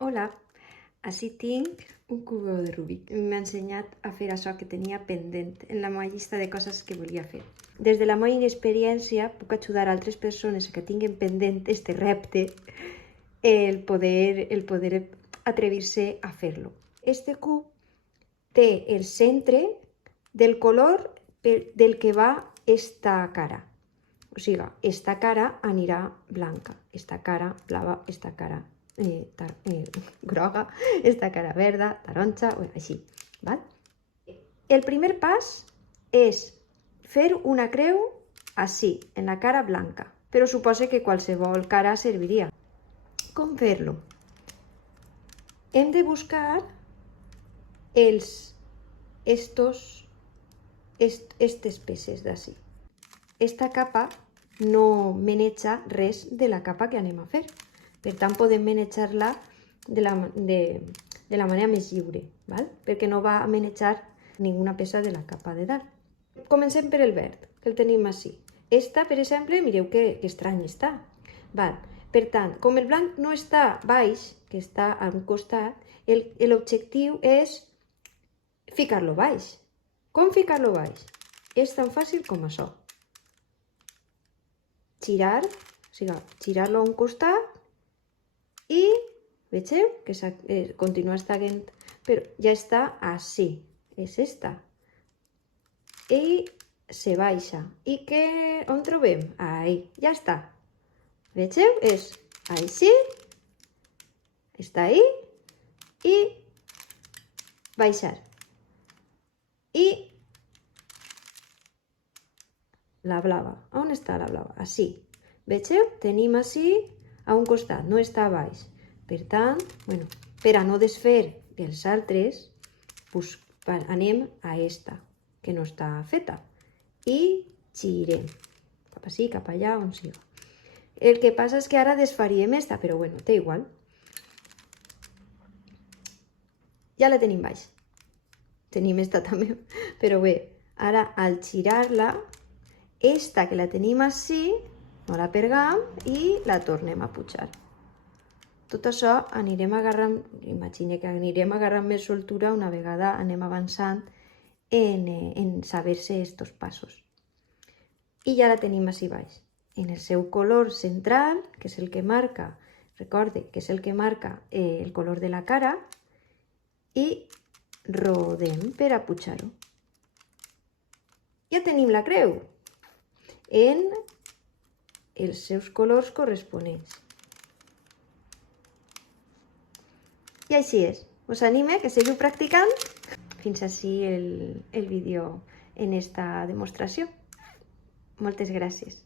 Hola, així tinc un cubo de Rubik. M'ha ensenyat a fer això que tenia pendent en la meva llista de coses que volia fer. Des de la meva inexperiència puc ajudar altres persones que tinguen pendent este repte el poder atrevir-se a fer-lo. Este cub té el centre del color del que va esta cara. O sigui, esta cara anirà blanca, esta cara blava, esta cara groga, esta cara verda, taronja, així. Val? El primer pas és fer una creu així, en la cara blanca, però suposa que qualsevol cara serviria. Com fer-lo? Hem de buscar estes peces d'ací. Esta capa no maneja res de la capa que anem a fer. Per tant, podem manejar-la de la manera més lliure, val? Perquè no va a manejar ninguna peça de la capa de dalt. Comencem per el verd, que el tenim així. Esta, per exemple, mireu que estrany està. Val? Per tant, com el blanc no està baix, que està a un costat, l'objectiu és ficar-lo baix. Com ficar-lo baix? És tan fàcil com això. Girar, o sigui, girar-lo a un costat i vegeu que continua estant, però ja està així, és esta. I se baixa. I on trobem? Ahí, ja està. Vegeu? És així, està ahí i baixar. I la blava. On està la blava? Així. Vegeu? Tenim així a un costat, no està a baix. Per tant, per a no desfer els altres, anem a esta, que no està feta. I girem. Cap així, cap allà, on sigui. El que passa és que ara desfaríem esta, però té igual. Ja la tenim baix. Tenim esta també, però bé, ara al girar-la, esta que la tenim així, no la perdem i la tornem a pujar. Tot això anirem agarrant, imagina que anirem agarrant més soltura una vegada anem avançant en saber-se estos passos. I ja la tenim així baix. En el seu color central, que és el que marca, recorde que és el que marca el color de la cara, i rodem per a pujar-ho. Ja tenim la creu en els seus colors corresponents. I així és. Us anime que seguiu practicant. Fins així el vídeo en esta demostració. Moltes gràcies.